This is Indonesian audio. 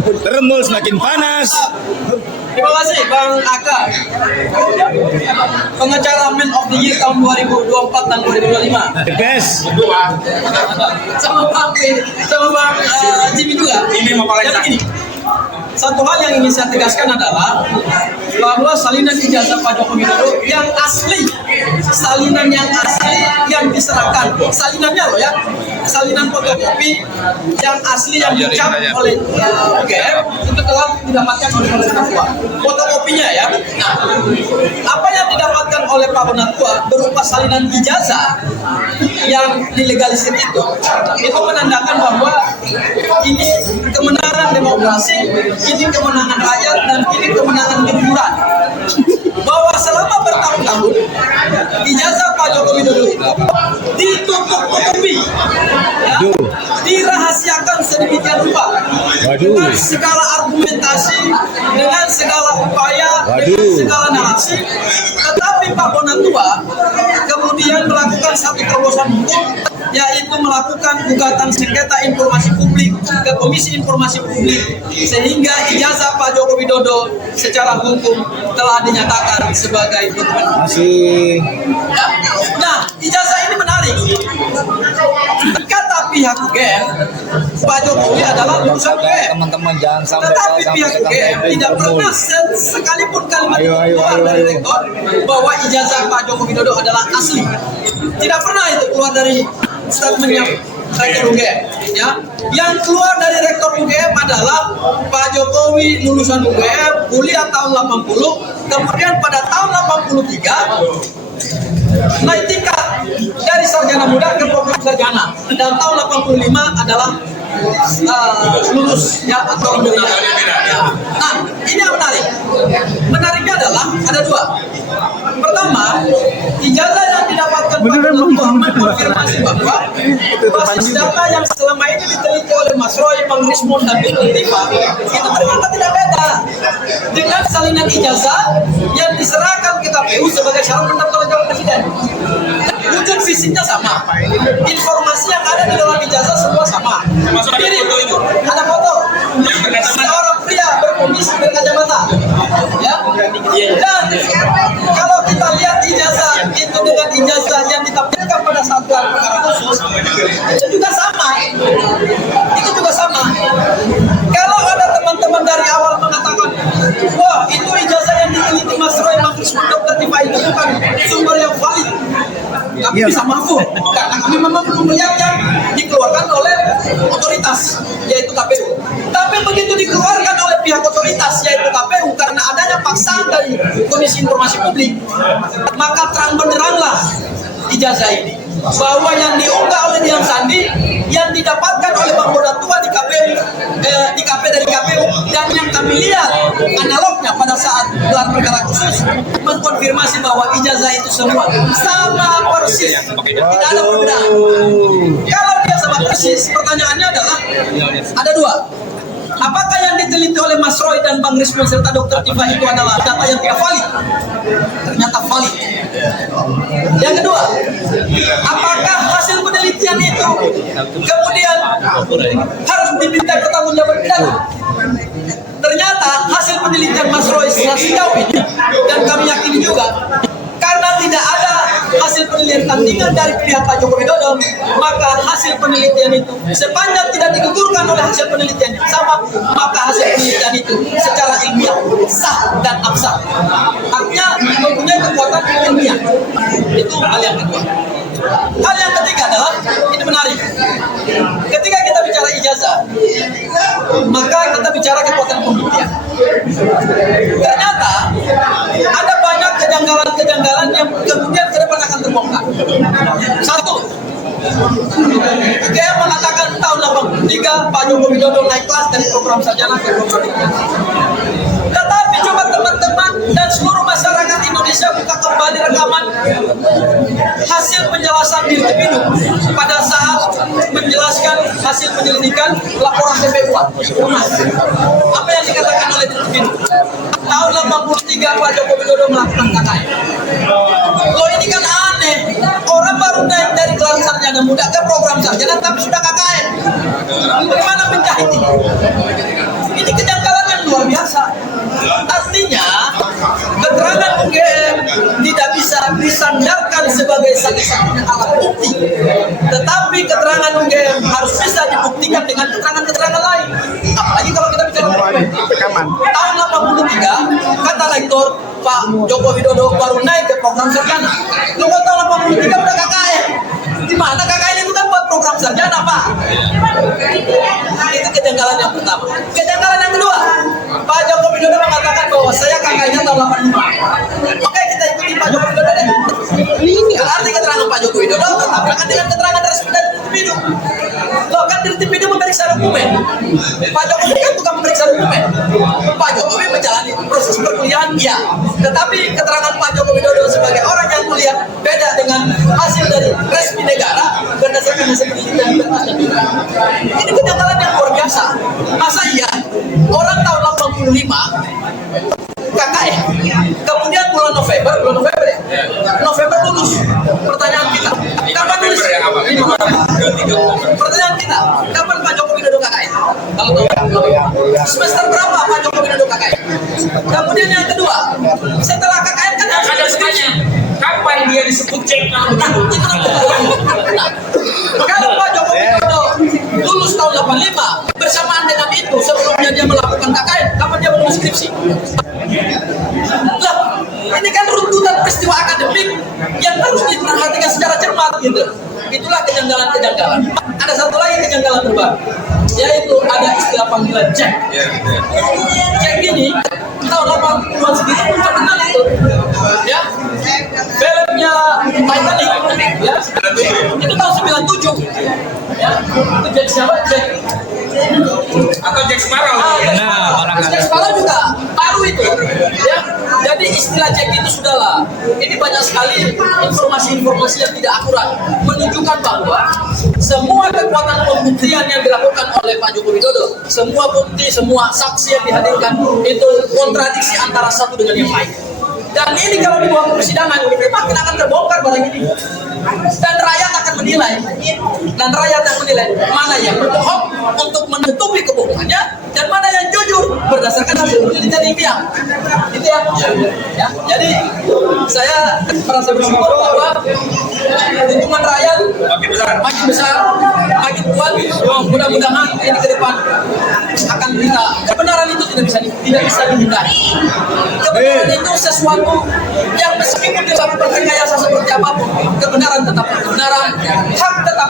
Terembul semakin panas. Terima kasih Bang Aka, pengacara Man of the Year tahun 2024 dan 2025. The best. Sama Bang Jimmy juga. Ini mau Jadi gini, satu hal yang ingin saya tegaskan adalah bahwa salinan ijazah Pak Joko Widodo yang asli, salinan yang asli yang diserahkan, salinannya loh ya, salinan fotokopi yang asli yang dicap oleh UGM itu telah didapatkan oleh Pak Bonatua. Fotokopinya ya. Nah, apa yang didapatkan oleh Pak Bonatua berupa salinan ijazah yang dilegalisir itu menandakan bahwa ini kemenangan demokrasi, ini kemenangan rakyat, dan ini kemenangan hiburan. Bahwa selama bertahun-tahun ijazah Pak Joko Widodo itu ditutup-tutupi, ya, dirahasiakan sedemikian rupa dengan segala argumentasi, dengan segala upaya, dengan segala narasi. Tetapi Pak Bonatua kemudian melakukan satu terobosan hukum, yaitu melakukan gugatan sengketa informasi publik ke Komisi Informasi Publik, sehingga ijazah Pak Joko Widodo secara hukum telah dinyatakan sebagai Masih. Nah, ijazah ini menarik. Kata pihak UGM, Pak Jokowi adalah lulusan UGM. Teman-teman jangan sampai Tetapi pihak UGM tidak pernah sekalipun kalimat itu keluar dari rektor bahwa ijazah Pak Joko Widodo adalah asli. Tidak pernah itu keluar dari statementnya rektor UGM. Ya, yang keluar dari rektor UGM adalah Pak Jokowi lulusan UGM, kuliah tahun 80, kemudian pada tahun 83 naik tingkat dari sarjana muda ke program sarjana, dan tahun 85 adalah lulus ya atau ya. Nah, ini yang menarik. Menariknya adalah ada dua. Pertama, ijazah yang didapatkan Pak Bonatua mengkonfirmasi bahwa basis data yang selama ini diteliti oleh Mas Roy, Bang Rismon, dan Dr. Tifa itu ternyata tidak beda dengan salinan ijazah yang diserahkan ke KPU sebagai syarat pendaftaran calon presiden. Wujud fisiknya sama, informasi yang ada di dalam ijazah semua sama. Mirip, ada foto seorang pria berkumis berkacamata, ya. Dan kalau kita lihat ijazah itu dengan ijazah yang ditampilkan pada saat gelar perkara khusus, itu juga sama. Itu juga sama. Kalau ada teman-teman dari awal mengatakan, wah itu ijazah yang diteliti Mas Roy, Mas Dr. Tifa itu bukan sumber yang valid, kami bisa maafkan karena kami memang belum melihat yang dikeluarkan oleh otoritas yaitu KPU. Tapi begitu dikeluarkan oleh pihak otoritas yaitu KPU karena adanya paksaan dari Komisi Informasi Publik, maka terang benderanglah ijazah ini bahwa yang diunggah oleh Dian Sandi yang didapatkan oleh Bang Bonatua di KPU dari KPU, dan yang kami lihat analognya pada saat gelar perkara khusus mengkonfirmasi bahwa ijazah itu semua sama persis, tidak ada perbedaan. Kalau dia sama persis, pertanyaannya adalah ada dua. Apakah yang diteliti oleh Mas Roy dan Bang Rismon serta Dr. Tifa itu adalah data yang tidak valid? Ternyata valid. Yang kedua, apakah hasil penelitian itu kemudian harus diminta pertanggungjawaban pidana? Ternyata hasil penelitian Mas Roy sejauh ini, dan kami yakini juga, karena tidak ada hasil penelitian tandingan dari pihak Pak Joko Widodo, maka hasil penelitian itu sepanjang tidak digugurkan oleh hasil penelitian yang sama, maka hasil penelitian itu secara ilmiah sah dan absah. Artinya mempunyai kekuatan ilmiah. Itu hal yang kedua. Hal yang ketiga adalah, ini menarik, ketika kita bicara ijazah, maka kita bicara kekuatan pembuktian. Ternyata ada banyak kejanggalan-kejanggalan yang kemudian ke depan akan terbongkar. Satu, UGM mengatakan tahun 83 Pak Joko Widodo naik kelas dari program sarjana ke program ijazah. Tetapi coba teman-teman dan seluruh masyarakat Indonesia buka kembali rekaman hasil penjelasan Dirtipidum pada saat menjelaskan hasil penyelidikan laporan TPU. Apa yang dikatakan oleh Dirtipidum? Tahun 83 Pak Joko Widodo melakukan KKN. Loh, ini kan aneh. Orang baru naik dari gelar sarjana muda ke program sarjana tapi sudah KKN. Bagaimana menjahit ini? Ini sebagai satu-satunya alat bukti. Tetapi keterangan UGM harus bisa dibuktikan dengan keterangan-keterangan lain. Apalagi kalau kita bicara tahun 83, kata rektor Pak Joko Widodo baru naik ke program sarjana. Lalu tahun 83 udah KKN. Di mana KKN itu kan buat program sarjana, Pak? Itu kejanggalan yang pertama. Kejanggalan yang kedua, Pak Joko Widodo mengatakan bahwa saya KKN-nya tahun 85. Oke, kita ikuti Pak Joko Widodo deh. Berarti keterangan Pak Joko Widodo bertabrakan dengan keterangan resmi dari Dirtipidu. Loh, kan Dirtipidu memeriksa dokumen. Pak Jokowi kan bukan memeriksa dokumen. Pak Jokowi menjalani proses perkuliahan, ya. Tetapi keterangan Pak Joko Widodo sebagai orang yang kuliah beda dengan hasil dari resmi negara berdasarkan hasil penelitian universitas dan bidang. Ini kejanggalan yang luar biasa. Masa iya orang tahun 85 KKN, kemudian bulan November ya? November lulus. Pertanyaan kita, kapan lulus? Pertanyaan kita, kapan Pak Joko Widodo KKN? Kalau tahu, semester berapa Pak Joko Widodo KKN? Kemudian yang kedua, setelah KKN kan harus ada skripsi. Kapan dia disebut cek? Kalau Pak Joko Widodo lulus tahun 85, bersamaan dengan itu sebelumnya dia melakukan KKN, kapan dia menulis skripsi? Lah, ini kan runtutan peristiwa akademik yang harus diperhatikan secara cermat gitu. Itulah kejanggalan-kejanggalan. Ada satu lagi kejanggalan terbaru, yaitu ada istilah panggilan Jack. Jack ini tahun 80-an segitu terkenal itu, ya. Filmnya Titanic, ya. Itu tahun 97, ya. Itu Jack siapa? Jack Atau Jack Sparrow? Jack Sparrow juga baru itu, ya. Jadi istilah Jack itu sudahlah. Ini banyak sekali informasi-informasi yang tidak akurat menunjukkan bahwa semua kekuatan pembuktian yang dilakukan oleh Pak Joko Widodo, semua bukti, semua saksi yang dihadirkan itu kontradiksi antara satu dengan yang lain. Dan ini kalau dibawa ke persidangan, ini makin akan terbongkar barang ini. Dan rakyat akan menilai. Dan rakyat akan menilai mana yang berbohong untuk menutupi kebohongannya dan mana yang jujur berdasarkan hasil penelitian ilmiah. Itu ya. Jadi saya merasa bersyukur bahwa dukungan rakyat makin besar, makin kuat. Mudah-mudahan ini ke depan akan kita, kebenaran itu tidak bisa dihindari. Kebenaran itu sesuatu yang meskipun dilakukan rekayasa seperti apapun, kebenaran tetap kebenaran, hak tetap